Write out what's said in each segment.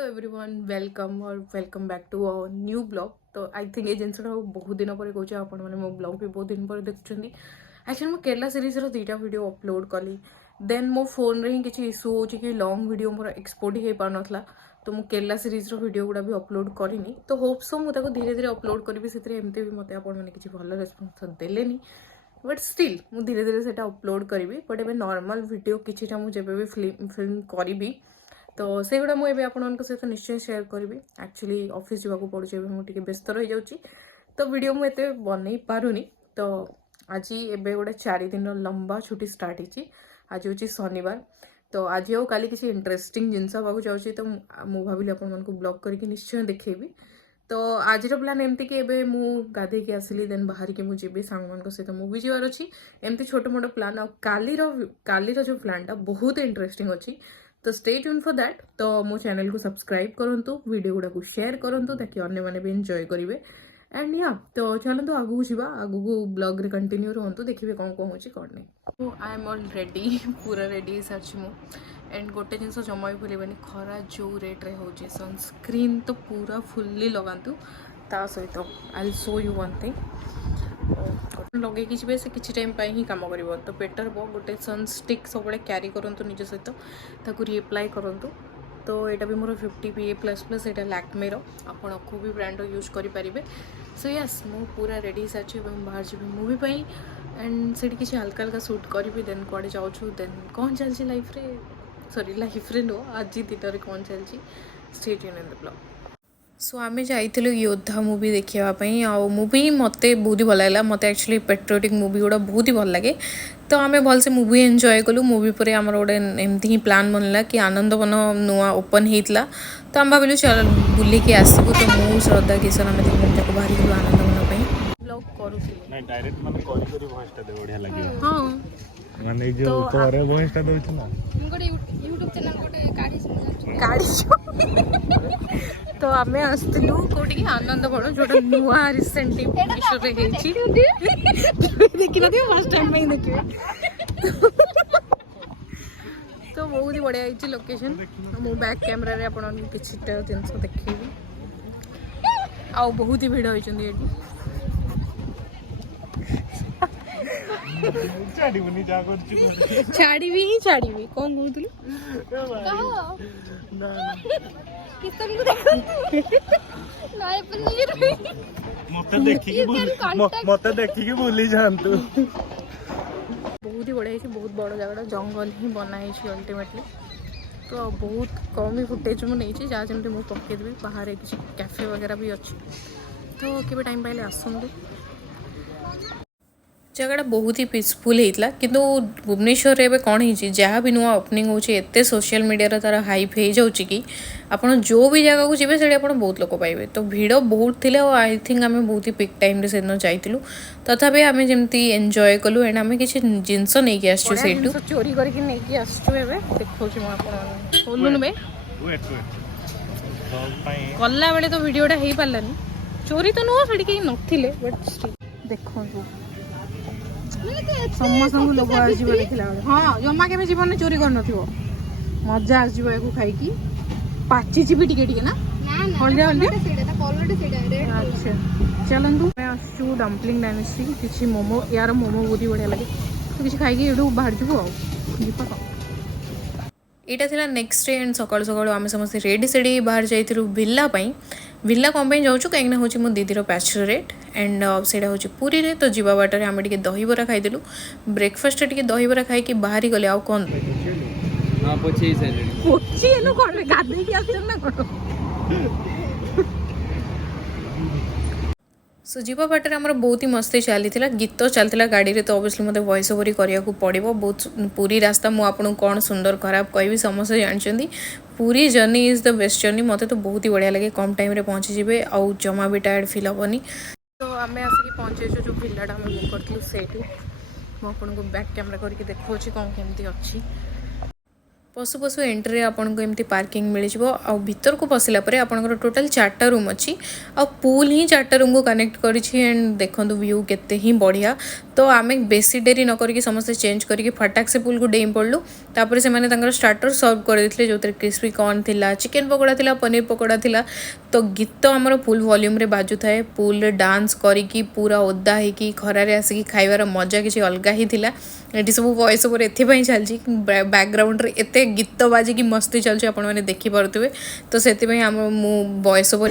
Everyone welcome back to our new blog. तो I think ये जिनसा बहुत दिन पर कहूँ आपण मैंने मो ब्लॉग भी बहुत दिन पर देखुं। एक्चुअली मुझे केरला सीरीज दुईटा वीडियो अपलोड कली देन मो फोन रे ही किसी इश्यू हो कि लॉन्ग वीडियो मोर एक्सपोर्ट ही पार नाला। तो मुझे केरला सीरीज वीडियो गुड़ा भी अपलोड करनी। तो होप सो मुझे धीरे धीरे अपलोड करी से एमती भी मत आपने किसी भल रेस्पन्स देलेनी बट स्टिल मुझे धीरे धीरे से अपलोड करी। बट ए नॉर्मल वीडियो किसी मुझे भी फिल्म करी तो से गुड़ा मुझे आपण सहित निश्चय शेयर करी। एक्चुअली ऑफिस जावाक पड़े मुझे व्यस्त रही जाऊँगी तो वीडियो मुझे बनई पारुनी। तो आज एबे गोटे 4 दिन लंबा छुट्टी स्टार्ट होती। आज हूँ शनिवार तो आज आउ काली किसी इंटरेस्टिंग जिनस हाँक जाऊँगी तो मुझे भाविली आपण ब्लॉग करके निश्चय देखेबी। तो आज प्लान एमती कि एबे मु गाधे के आसिली देन बाहर की मुझे सांग मान सहित मुवी जीवार अच्छी एमती छोट मोट प्लान। आ कालीर जो प्लानटा बहुत इंटरेस्टिंग अच्छी तो स्टे ट्यून फॉर दैट। तो मो चैनल को सब्सक्राइब करूँ वीडियो गुड़ा को शेयर करूँ ताकि अन्य मैंने भी एंजॉय करेंगे। एंड या तो चलते आगू जावा आगू ब्लॉग रे कंटिन्यू रुहतु देखिए कौन कौन होची कौन नहीं। तो आई एम ऑल रेडी पूरा रेडी सारी मु। एंड गोटे जिनस जमा भी भूल खरा जो रेट्रे हो सनस्क्रीन तो पूरा फुल्ली लगातु ता सहित I show you one thing लगे जी से किसी टाइम ही कम कर तो बेटर हम गोटे सनस्टिक सब क्यारी करूँ निज सहित ताकू रिअप्लाई करूँ। तो यहाँ भी मोर 50 PA++ यहाँ लैक्मे आपन को भी ब्रांड यूज करेंगे। सो यस मु पूरा रेडी सारी बाहर जी मूवी एंड से किसी हल्का हल्का शूट करी देन कड़े जाऊँ देन कौन चलती लाइफ रे सॉरी लाइफ रे नो आज दिन कौन चलती stay tune in the blog. So आम जाइलु योद्धा मूवी देखापी आ मूवी मत बहुत भल लगा। मत एक्चुअली पेट्रियोटिक मूवी गुड़ा बहुत ही भल लगे तो आम भलसे मूवी एंजॉय कलु। मूवी पर आमर गोटे एमती ही प्लान बनला कि आनंदवन नुआ ओपन होता तो आम भाविलु चल बुलिकी आसबू। तो मु श्रद्धा किशन आम 3 जन जाक बाहर गलु आनंदवन ब्लॉग करूँ डायरेक्ट माने करी करी वॉइस टा दे बढ़िया लागे। हां माने जो तोरे वॉइस टा दोछ ना गोटे YouTube चैनल गोटे काढी तो आम आसलु कौटी आनंद बड़ जो नुआ रिसेंटली भुवनेश्वर देखी ना फर्स्ट टाइम में देखिए तो बहुत ही बढ़िया होती लोकेशन। मो बैक कैमरा रे आपण किछटा जिनस देखिबी आ बहुत ही भीड़ होइछन छाड़ीबनी जा करछु छाड़ीबी ही छाड़ीबी कोन कहतलु कहो ना किसन को देखंतु नाय पर नहीं मते देखि के भूली जानतु। बहुत ही बढ़िया बहुत बड़ जगह जंगल ही बनाई अल्टीमेटली तो बहुत कम ही फुटेज मुझे जहाँ जमी मुझे पकईदेवी बाहर किसी कैफे वगैरह भी अच्छी तो केवे टाइम पाइले आसतु। जगह बहुत ही पीसफुल होता किंतु भुवनेश्वर एवं कौन हो जहाँ भी नुआ ओपनिंग होते सोशल मीडिया तार हाइप हो जाऊँगी कि आपड़ जो भी जगह को जी से बहुत लोग पाइबे। तो भीड़ बहुत थी आई थिंक आम बहुत ही पिक टाइम से जाइलु तथापि आम जमी एंजॉय कलु एंड आम किसी जिनस नहीं आसचु से चोरी करके गला बेले तो वीडियोटा हो पारानी चोरी तो नुह से कहीं नथिले बट देखो समस्त लोग आसो देखला हाँ जमा के जीवन चोरी कर मजा आस खाई पाची भी टिके ना हल्दिया हल्दिया। अच्छा चलतु आसू डम्पलिंग डायनेस्टी किसी मोमो यार मोमो बहुत ही बढ़िया लगे तो किसी खाई बाहर जीव आ यहाँ था नेक्स्ट डे एंड सकाल सकाल आम समस्त रेडी सेडी बाहर जाइलु विलापाई। विला कौन जाऊँ कहीं हूँ मो दीदीर बैचलरेट एंड से हूँ पुरी रे तो जीवा बाटर आम टे दहीबरा खाईदेलु ब्रेकफास्ट टे दहीबरा खाई बाहरी गले आउ कौन सो जीवा बाटर आमर बहुत ही मस्ती चली गीत चलता गाड़ी रे तो ऑब्वियसली मते वॉइस ओवर करिया को पड़िबो। बहुत पूरी रास्ता मु आपन कौन सुंदर खराब कहबी समस्त जानछंदी पूरी journey is the best journey. मते तो बहुत ही बढ़िया लगे कम टाइम रे पहुंची जिवे आ जमा भी टायर्ड फील हेनी। तो आम आसिक पहुँचे जो विलाटा आम बुक करूँ से मुझे बैक कैमेरा करके देखा कौन केमती अच्छी पशु पशु एंट्री आपको एमती पार्किंग मिल जाव भीतर को पशिला आपंकर टोटाल 4टा रूम अच्छी आ पूल ही 4टा रूम को कनेक्ट करी एंड देखो व्यू केते ही बढ़िया। तो आम बेसी डेरी न करके समस्ते चेंज करके फटाक से पूल को डेई पड़लु तापर से माने तांकर स्टार्टर सर्व कर देथिले जोतरे क्रिस्पी कॉर्न थिला चिकन पकोड़ा थिला पनीर पकोड़ा थिला तो गीत हमर फुल वॉल्यूम रे बाजू थाए पुल रे डांस करिकी पूरा ओदा हेकी खरारे आसिकी खाइबार मजा किसी अलगा ही थिला एटी सब वॉइस ओवर एथि चलची बैकग्राउंड रे एते गीत बाजी की मस्ती चलची आपण माने देखि पारुतबे तो सेति हम मु वॉइस ओवर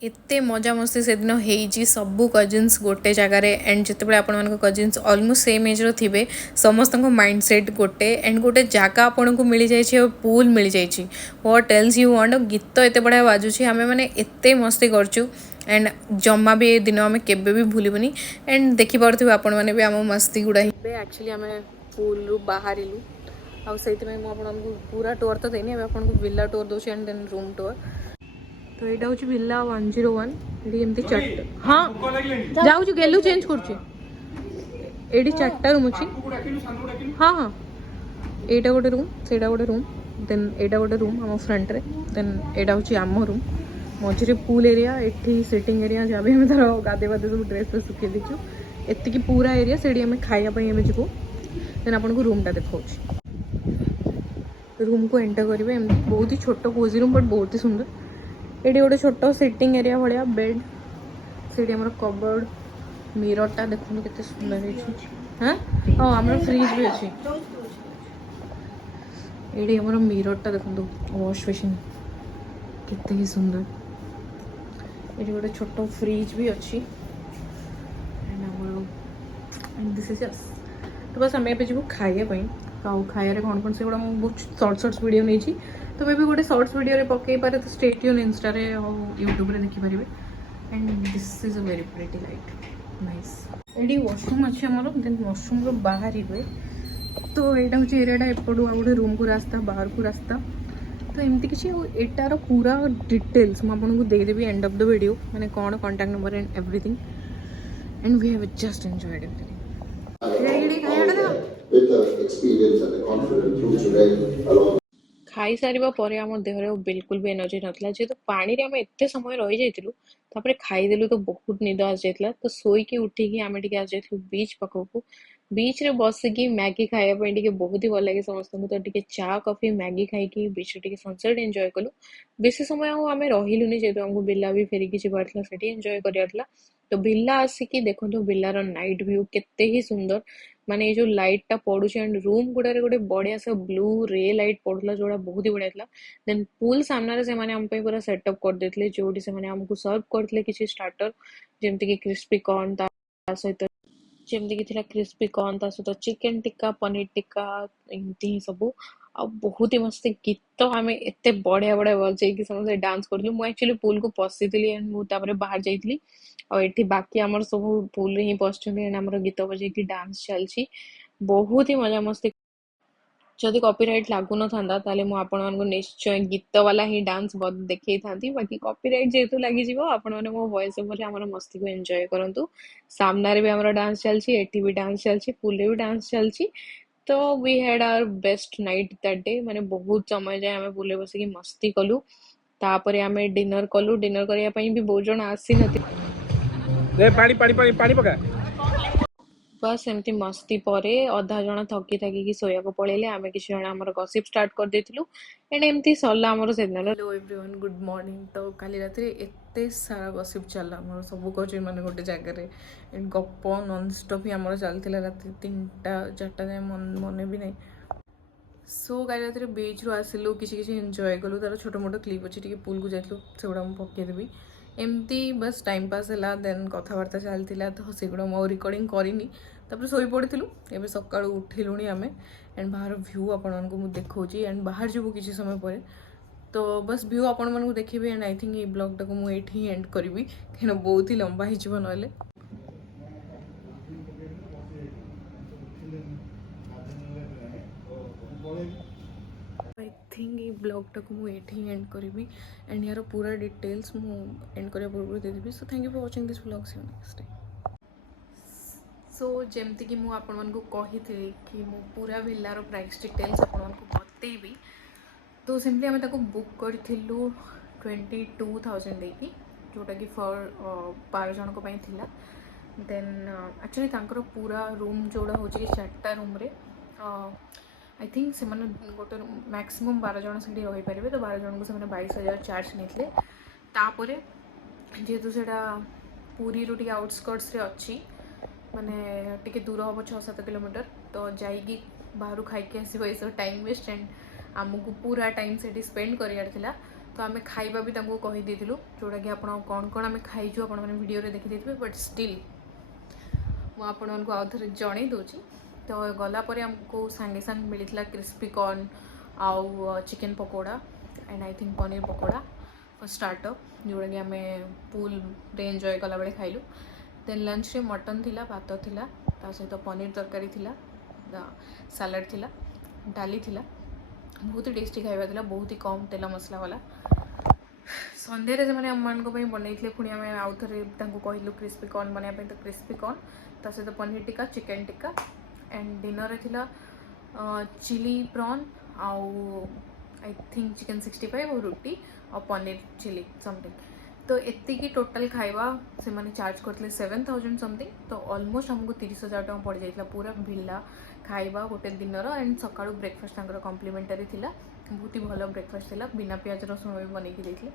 एते मजा मस्ती से दिन होईची सबू कजिन्स गोटे जगार एंड जितेबाला आपण कजिन्स ऑलमोस्ट सेम एज रे समस्त माइंड सेट गोटे एंड गोटे जगह आपन को मिल जाए पूल मिल जाए व्हाट एल्स यू वांट गीत एत बढ़िया बाजुची आम मैंने एत मस्ती करचु एंड जमा भी ये दिन आम केबे भी भूलबनी एंड देखी पारे आपण मैंने भी आम मस्ती गुड़ा एक्चुअली आम पूल रु बाहर से पूरा टूर तो देनी आपको विला टूर दूसरी एंड देन रूम टूर तो यहाँ हूँ विला 101 ये एमती चट हाँ जाऊँ गेलु चेंज कर चार्टा रूम अच्छी हाँ हाँ यहाँ गोटे रूम से गोटे रूम देन यहाँ गोटे रूम आम फ्रंट रे देन यहाँ हूँ आम रूम मझे pool area eighty sitting area जहाँ भी हमें तार गाधे बाधे सब ड्रेस फ्रेस सुखे देचु एतिकी पूरा एरिया से खायापी आम जीवु देन आपको रूमटा देखा रूम को एंटर करेंगे एमती बहुत ही छोट कोजी रूम बट बहुत ही सुंदर ये गोटे छोट सिटिंग एरिया भाया बेड से कबर्ड मिररटा देखो के सुंदर हाँ हाँ आम फ्रिज भी अच्छी ये आम मिररटा देखो वॉश बेसिन केते ही सुंदर ये गोटे छोट फ्रिज भी अच्छी एंड दिस इज यस तो बस आम ए खायापी खाया कौन कौन से गुड़ा मुझे बहुत सर्ट्स वीडियो नहीं तो मे भी गोटे सर्ट्स वीडियो पकई पारे तो स्टे ट्यून इंस्टा रे और यूट्यूब रे देखि पारिबे and this is a very pretty light nice एडी वॉशरूम अच्छे आमर देन वॉशरूम रो बाहर हुए तो यहाँ हूँ एरियाटा एपटू आ गए रूम को रास्ता बाहर को रास्ता तो एमती किसी एटार पूरा डिटेल्स मुझे देदेवी एंड ऑफ द वीडियो मैंने कौन contact number and everything and we have just enjoyed everything खाई सारिबा परे आम देहरे बिल्कुल भी एनर्जी नथला जेहेतु पानी रे आम एते समय रही जाइतिलु तापरे खाईदेलु तो बहुत निद आस जाइतला तो सोईकी उठिकी आम टिके आस जाइतलु बीच पाखकु बीच रे बसिकी मैगी खाया पई टिके बहुत ही भल लागे समस्त तो टिके चा कॉफी मैगी खाइकी बीच रे टिके सनसेट एंजॉय कलु बेसी समय आम रहिलुनी जेहेतु हमको बिल्ला भी फेरिकी जिबारथला सेठी एंजॉय करियाथला तो बिल्ला आसिकी देखंतु बिल्लार नाइट व्यू केते ही सुंदर माने जो लाइट टा पड़ू एंड रूम गुड़ारे गोटे बढ़िया से ब्लू रे लाइट पड़ूला जोड़ा बहुत ही बढ़िया था देन पूल सामने से पूरा सेटअप कर देते जो आमको सर्व करते किसी स्टार्टर जमती कि क्रिस्पी कॉर्न सहित जमती कि क्रिस्पी कॉर्न सहित चिकेन टिक्का पनीर टिक्का एमती ही सब आ बहुत ही मस्त गीत आम एत बढ़िया बढ़िया बजे समस्त डांस करूँ मुझे एक्चुअली पूल को पशि एंड मुझे बाहर जाइली आठी बाकी आमर सब पूल ही पशुंट आम गीत बजे डांस चलती बहुत ही मजा मस्ती जदि कॉपीराइट लागू न था ताले मु आपण मानको निश्चय गीत वाला ही डांस देखई थांती बाकी कॉपीराइट जेतु लागी जीवो आपण माने मो वॉइस ओवर हमर मस्ती को एंजॉय करंतु सामने रे भी हमर डांस चलची एटी भी डांस चलची पूल रे भी डांस चलची तो we had our best night that day माने बहुत समय जाए हमें पूल रे बसी की मस्ती कलु तापरे हमें डिनर कलु डिनर करिया पई भी बहुत जण आसी नथि रे पानी पका बस एमती मस्ती परे अधा जन थकी थकी सोया को पड़ेले आम किसी जन आम गसिप स्टार्ट कर देथिलु एंड एमती सरला आमर से दिन हेलो एवरीवन गुड मॉर्निंग तो काली रात एते सारा गसिप चला आमर सब कजिन माने गोटे जगह एंड गप नॉन स्टॉप ही आमर चलथिला रात 3टा 4टा जाए मन भी नहीं सो काली रात बीच रू आसिलु किसी किसी एंजॉय कलु तार छोट मोट क्लिप अच्छी टी पुल को जाइलु से गुड़ा पकईदेवी एमती बस टाइम पास है देन कथबार्ता चलता तो सेगुड़ा मुझे रिकॉर्डिंग करनी तापर शोई पड़ू एवं सका उठिलुणी आम एंड बाहर व्यू आपण को देखा एंड बाहर जीवु किसी समय पर तो बस व्यू आपण मानक देखिए एंड आई थिंक ये ब्लॉगटा को मुझे ही एंड करी कहीं बहुत ही लंबा हो ना आई थिंक ये ब्लॉगटा को मुझे ही एंड करी एंड यार पूरा डिटेल्स मु एंड करने पूर्व देदेवी so thank you for watching this blog see you next day so जमती कि मुझे आपण मानकु कही कि मु पूरा विल्लार प्राइस डिटेल्स आपण मानकु बतेबी तो सिंपली आम बुक करूँ 22,000 देकी जोटा कि फॉर 12 जनक थिला देन एक्चुअली तांकर पूरा रूम जोड़ा हो कि 4टा रूम रे आई थिंक से गोटे मैक्सिमम 12 जन से रही पारे तो 12 जन को 22,000 चार्ज नहीं तापर जेहेतु से पुरी रू टी आउटस्कर्ट्स रे अच्छी माने टिके दूर हम 6-7 किलोमीटर तो जाइकी बाहर खाई आसो ये टाइम वेस्ट एंड आमको पूरा टाइम से स्पेंड करार तो आम खाଇବା भी कहीदी जोटा कि आप कौन कौन आम खाइचु आप वीडियो देखी बट स्टिल मुझे आउ थे जन दूची तो गलापर आमको सांगे सांग मिलता क्रिस्पी कॉर्न आउ chicken pakora and I think paneer pakora for starter जोटा कि आम पूल रे एंजॉय कला बेले खाइलु देन लंच रे मटन थिला भात थिला ता सहित पनीर तरकारी थिला सलाड थिला डाली थिला बहुत ही टेस्टी खाଇବା थिला बहुत ही कम तेल मसला वाला संध्यारे से आम मान बनई पुणी आम आउ थे कहलु क्रिस्पी कॉर्न बनाया तो क्रिस्पी कॉर्न ता सहित paneer tikka chicken tikka and dinner थिला चिली प्रॉन आउ आई थिंक चिकेन 65 और रोटी और पनीर चिली समथिंग तो एतिकी टोटल खाଇବା से माने चार्ज करते 7,000 समथिंग तो ऑलमोस्ट हमको 30,000 टका पड़ जाइए पूरा भिला खाଇବା गोटे दिनर एंड सकाळु ब्रेकफास्ट कॉम्प्लीमेंटरी थिला बहुत ही भल ब्रेकफास्ट थिला बिना प्याज रसुण भी बनैकी देथिले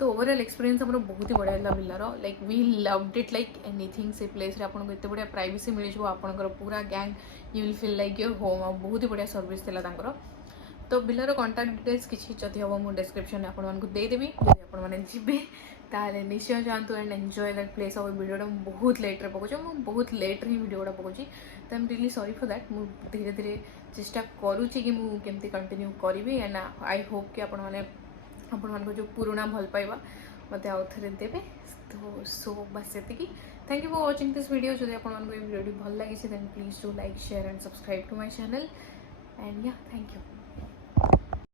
तो ओवरऑल एक्सपीरियंस हमरो बहुत ही बढ़िया भिलार like we loved it like anything से प्लेस रे आपन को एते बढ़िया प्राइवेसी मिल जो आपनकर पूरा gang you will feel like your home और बहुत ही बढ़िया सर्विस थिला तांकर तो बिलार कॉन्टाक्ट डिटेल्स किसी जदि हम मुझे डिस्क्रिप्शन में आपको देदेवी जब आपे ताले निश्चय जातु एंड एंजॉय दैट प्लेस और वीडियोटा बहुत लेट्रे पकाऊँ बहुत लेट्रे ही वीडियोटा पकाऊँ तो I am really sorry for that मुझे धीरे धीरे चेष्टा करुँची कि मुझे कंटिन्यू करी एंड आई होप कि आपण जो पुराना भल पाइबा मत आउ थे देवे तो सो बस ये thank you for watching this video जो आपको वीडियो भल लगी then please do like share and subscribe to my channel and yeah thank you.